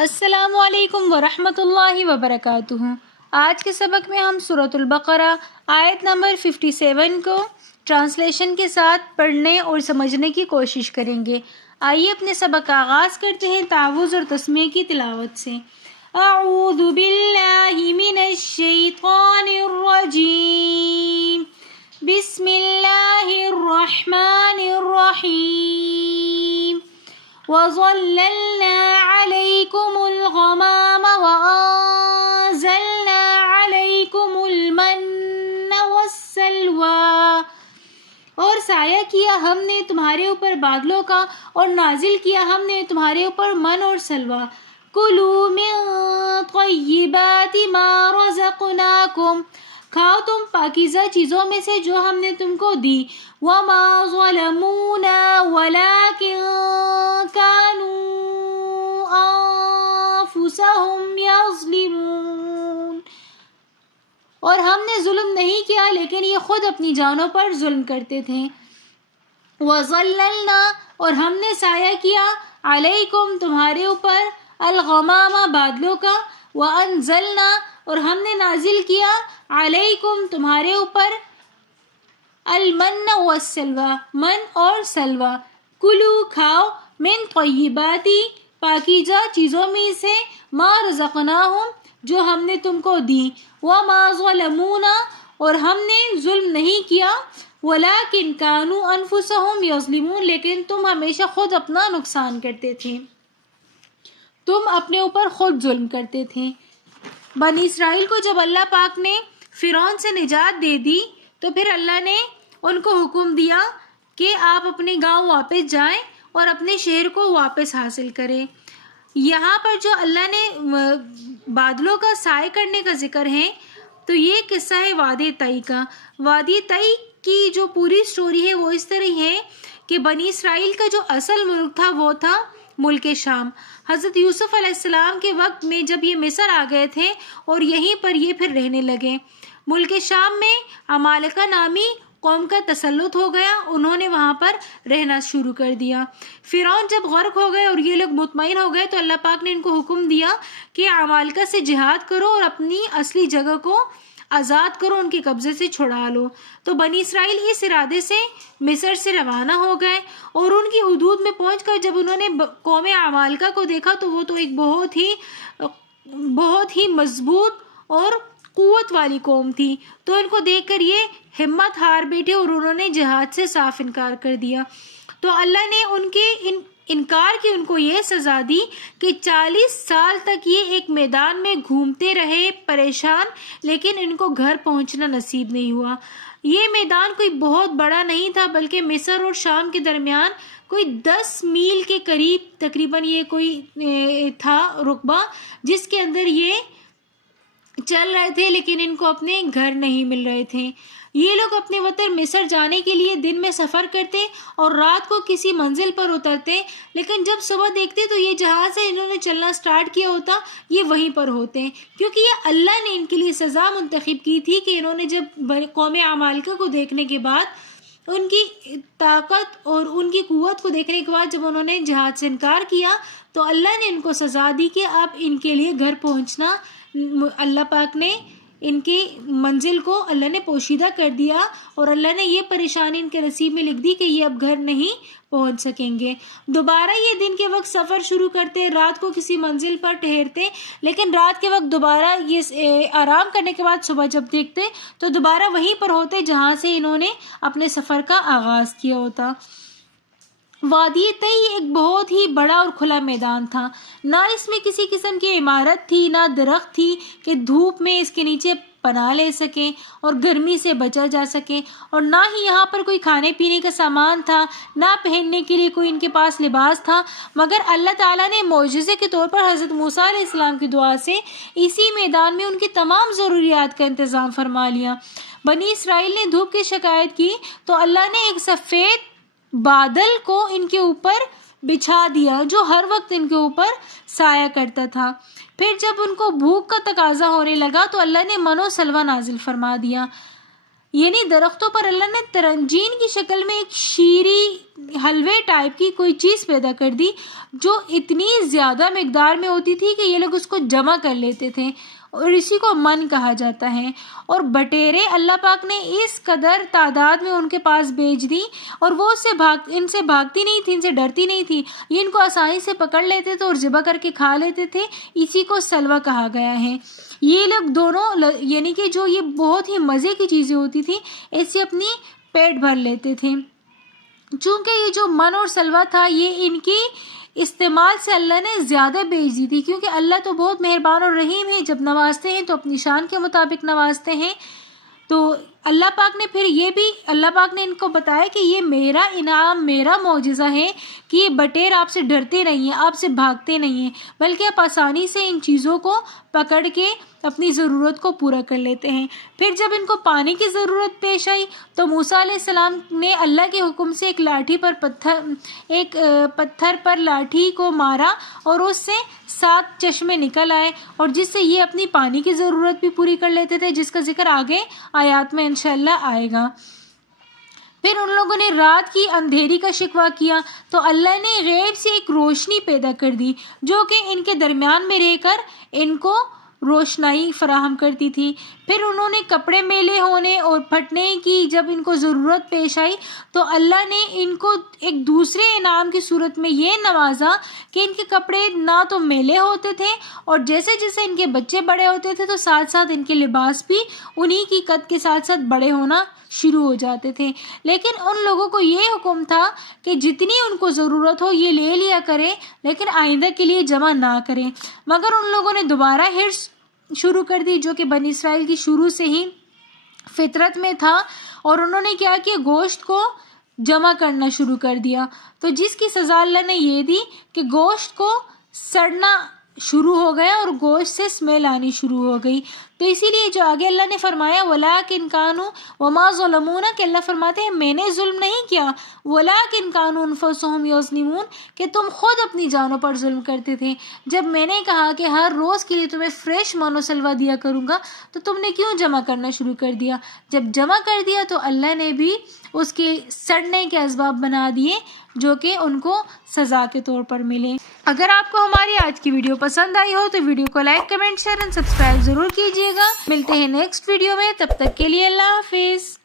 السلام علیکم ورحمۃ اللہ وبرکاتہ۔ آج کے سبق میں ہم سورۃ البقرہ آیت نمبر 57 کو ٹرانسلیشن کے ساتھ پڑھنے اور سمجھنے کی کوشش کریں گے۔ آئیے اپنے سبق کا آغاز کرتے ہیں تعوذ اور تسمیہ کی تلاوت سے۔ اعوذ باللہ من الشیطان الرجیم، بسم اللہ الرحمن الرحیم۔ وَظَلَّلْنَا عَلَيْكُمُ الْغَمَامَ وَأَنزَلْنَا عَلَيْكُمُ الْمَنَّ وَالسَّلْوَىٰ، اور سایہ کیا ہم نے تمہارے اوپر بادلوں کا، اور نازل کیا ہم نے تمہارے اوپر من اور سلوہ۔ کُلُوا مِن طَیِّبَاتِ مَا رَزَقْنَاکُمْ، کھاؤ تم پاکیزہ چیزوں میں سے جو ہم نے تم کو دی۔ وَمَا ظَلَمُونَا وَلَٰكِن كَانُوا أَنفُسَهُمْ يَظْلِمُونَ، اور ہم نے ظلم نہیں کیا لیکن یہ خود اپنی جانوں پر ظلم کرتے تھے۔ وَظَلَّلْنَا، اور ہم نے سایہ کیا، عَلَيْكُمْ تمہارے اوپر، الغمام بادلوں کا، وَأَنزَلْنَا، اور ہم نے نازل کیا، عَلَيْكُمْ تمہارے اوپر، المن والسلوى من اور سلوہ۔ کلو کھاؤ، من طیباتی پاکیزہ چیزوں میں سے، ما رزقناہم جو ہم نے تم کو دی، وما ظلمونا اور ہم نے ظلم نہیں کیا، ولکن کانوا انفسہم یظلمون لیکن تم ہمیشہ خود اپنا نقصان کرتے تھے، تم اپنے اوپر خود ظلم کرتے تھے۔ بنی اسرائیل کو جب اللہ پاک نے فرعون سے نجات دے دی تو پھر اللہ نے ان کو حکم دیا کہ آپ اپنے گاؤں واپس جائیں اور اپنے شہر کو واپس حاصل کریں۔ یہاں پر جو اللہ نے بادلوں کا سائے کرنے کا ذکر ہے تو یہ قصہ ہے وادی طی کا۔ وادی طی کی جو پوری سٹوری ہے وہ اس طرح ہے کہ بنی اسرائیل کا جو اصل ملک تھا وہ تھا ملک شام۔ حضرت یوسف علیہ السلام کے وقت میں جب یہ مصر آ گئے تھے اور یہیں پر یہ پھر رہنے لگے، ملک شام میں عمالقہ نامی قوم کا تسلط ہو گیا، انہوں نے وہاں پر رہنا شروع کر دیا۔ فرعون جب غرق ہو گئے اور یہ لوگ مطمئن ہو گئے تو اللہ پاک نے ان کو حکم دیا کہ عمالقہ سے جہاد کرو اور اپنی اصلی جگہ کو آزاد کرو، ان کے قبضے سے چھڑا لو۔ تو بنی اسرائیل اس ارادے سے مصر سے روانہ ہو گئے اور ان کی حدود میں پہنچ کر جب انہوں نے قوم عمالقہ کو دیکھا تو وہ تو ایک بہت ہی مضبوط اور قوت والی قوم تھی، تو ان کو دیکھ کر یہ ہمت ہار بیٹھے اور انہوں نے جہاد سے صاف انکار کر دیا۔ تو اللہ نے ان کے انکار کی ان کو یہ سزا دی کہ 40 سال تک یہ ایک میدان میں گھومتے رہے پریشان، لیکن ان کو گھر پہنچنا نصیب نہیں ہوا۔ یہ میدان کوئی بہت بڑا نہیں تھا بلکہ مصر اور شام کے درمیان کوئی 10 میل کے قریب تقریباً یہ کوئی تھا رقبہ جس کے اندر یہ چل رہے تھے، لیکن ان کو اپنے گھر نہیں مل رہے تھے۔ یہ لوگ اپنے وطن مصر جانے کے لیے دن میں سفر کرتے اور رات کو کسی منزل پر اترتے، لیکن جب صبح دیکھتے تو یہ جہاں سے انہوں نے چلنا سٹارٹ کیا ہوتا یہ وہیں پر ہوتے، کیونکہ یہ اللہ نے ان کے لیے سزا منتخب کی تھی کہ انہوں نے جب قوم عمالقہ کو دیکھنے کے بعد، ان کی طاقت اور ان کی قوت کو دیکھنے کے بعد جب انہوں نے جہاد سے انکار کیا تو اللہ نے ان کو سزا دی کہ اب ان کے لیے گھر پہنچنا، اللہ پاک نے ان کے منزل کو اللہ نے پوشیدہ کر دیا اور اللہ نے یہ پریشانی ان کے نصیب میں لکھ دی کہ یہ اب گھر نہیں پہنچ سکیں گے۔ دوبارہ یہ دن کے وقت سفر شروع کرتے، رات کو کسی منزل پر ٹھہرتے، لیکن رات کے وقت دوبارہ یہ آرام کرنے کے بعد صبح جب دیکھتے تو دوبارہ وہیں پر ہوتے جہاں سے انہوں نے اپنے سفر کا آغاز کیا ہوتا۔ وادی طی ایک بہت ہی بڑا اور کھلا میدان تھا، نہ اس میں کسی قسم کی عمارت تھی، نہ درخت تھی کہ دھوپ میں اس کے نیچے پناہ لے سکیں اور گرمی سے بچا جا سکے، اور نہ ہی یہاں پر کوئی کھانے پینے کا سامان تھا، نہ پہننے کے لیے کوئی ان کے پاس لباس تھا، مگر اللہ تعالیٰ نے معجزے کے طور پر حضرت موسیٰ علیہ السلام کی دعا سے اسی میدان میں ان کی تمام ضروریات کا انتظام فرما لیا۔ بنی اسرائیل نے دھوپ کی شکایت کی تو اللہ نے ایک سفید بادل کو ان کے اوپر بچھا دیا جو ہر وقت ان کے اوپر سایہ کرتا تھا۔ پھر جب ان کو بھوک کا تقاضا ہونے لگا تو اللہ نے من و سلوہ نازل فرما دیا۔ یعنی درختوں پر اللہ نے ترنجین کی شکل میں ایک شیریں حلوے ٹائپ کی کوئی چیز پیدا کر دی جو اتنی زیادہ مقدار میں ہوتی تھی کہ یہ لوگ اس کو جمع کر لیتے تھے، اور اسی کو من کہا جاتا ہے۔ اور بٹیرے اللہ پاک نے اس قدر تعداد میں ان کے پاس بھیج دی، اور وہ ان سے بھاگتی نہیں تھی، ان سے ڈرتی نہیں تھی، یہ ان کو آسانی سے پکڑ لیتے تھے اور ذبح کر کے کھا لیتے تھے۔ اسی کو سلوہ کہا گیا ہے۔ یہ لوگ دونوں یعنی کہ جو یہ بہت ہی مزے کی چیزیں ہوتی تھی، اس سے اپنی پیٹ بھر لیتے تھے۔ چونکہ یہ جو من اور سلوہ تھا یہ ان کی استعمال سے اللہ نے زیادہ بھیج دی تھی، کیونکہ اللہ تو بہت مہربان اور رحیم ہے، جب نوازتے ہیں تو اپنی شان کے مطابق نوازتے ہیں۔ تو اللہ پاک نے ان کو بتایا کہ یہ میرا انعام، میرا معجزہ ہے کہ یہ بٹیر آپ سے ڈرتے نہیں ہیں، آپ سے بھاگتے نہیں ہیں، بلکہ آپ آسانی سے ان چیزوں کو پکڑ کے اپنی ضرورت کو پورا کر لیتے ہیں۔ پھر جب ان کو پانی کی ضرورت پیش آئی تو موسیٰ علیہ السلام نے اللہ کے حکم سے ایک پتھر پر لاٹھی کو مارا اور اس سے 7 چشمے نکل آئے، اور جس سے یہ اپنی پانی کی ضرورت بھی پوری کر لیتے تھے، جس کا ذکر آگے آیات میں انشاءاللہ آئے گا۔ پھر ان لوگوں نے رات کی اندھیری کا شکوہ کیا تو اللہ نے غیب سے ایک روشنی پیدا کر دی جو کہ ان کے درمیان میں رہ کر ان کو روشنائی فراہم کرتی تھی۔ پھر انہوں نے کپڑے میلے ہونے اور پھٹنے کی جب ان کو ضرورت پیش آئی تو اللہ نے ان کو ایک دوسرے انعام کی صورت میں یہ نوازا کہ ان کے کپڑے نہ تو میلے ہوتے تھے، اور جیسے جیسے ان کے بچے بڑے ہوتے تھے تو ساتھ ساتھ ان کے لباس بھی انہی کی قد کے ساتھ ساتھ بڑے ہونا شروع ہو جاتے تھے۔ لیکن ان لوگوں کو یہ حکم تھا کہ جتنی ان کو ضرورت ہو یہ لے لیا کریں، لیکن آئندہ کے لیے جمع نہ کریں۔ مگر ان لوگوں نے دوبارہ حرص شروع کر دی، جو کہ بنی اسرائیل کی شروع سے ہی فطرت میں تھا، اور انہوں نے کیا کیا، گوشت کو جمع کرنا شروع کر دیا۔ تو جس کی سزا اللہ نے یہ دی کہ گوشت کو سڑنا شروع ہو گیا اور گوشت سے اسمیل آنی شروع ہو گئی۔ تو اسی لیے جو آگے اللہ نے فرمایا وَلَٰكِن كَانُوا وَمَا ظَلَمُونَ، کہ اللہ فرماتے ہیں میں نے ظلم نہیں کیا، وَلَٰكِن كَانُوا أَنفُسَهُمْ يَظْلِمُونَ، کہ تم خود اپنی جانوں پر ظلم کرتے تھے۔ جب میں نے کہا کہ ہر روز کے لیے تمہیں فریش مانو سلوا دیا کروں گا تو تم نے کیوں جمع کرنا شروع کر دیا؟ جب جمع کر دیا تو اللہ نے بھی اس کے سڑنے کے اسباب بنا دیے جو کہ ان کو سزا کے طور پر ملے۔ اگر آپ کو ہماری آج کی ویڈیو پسند آئی ہو تو ویڈیو کو لائک، کمنٹ، شیئر اور سبسکرائب ضرور کیجیے گا۔ ملتے ہیں نیکسٹ ویڈیو میں، تب تک کے لیے اللہ حافظ۔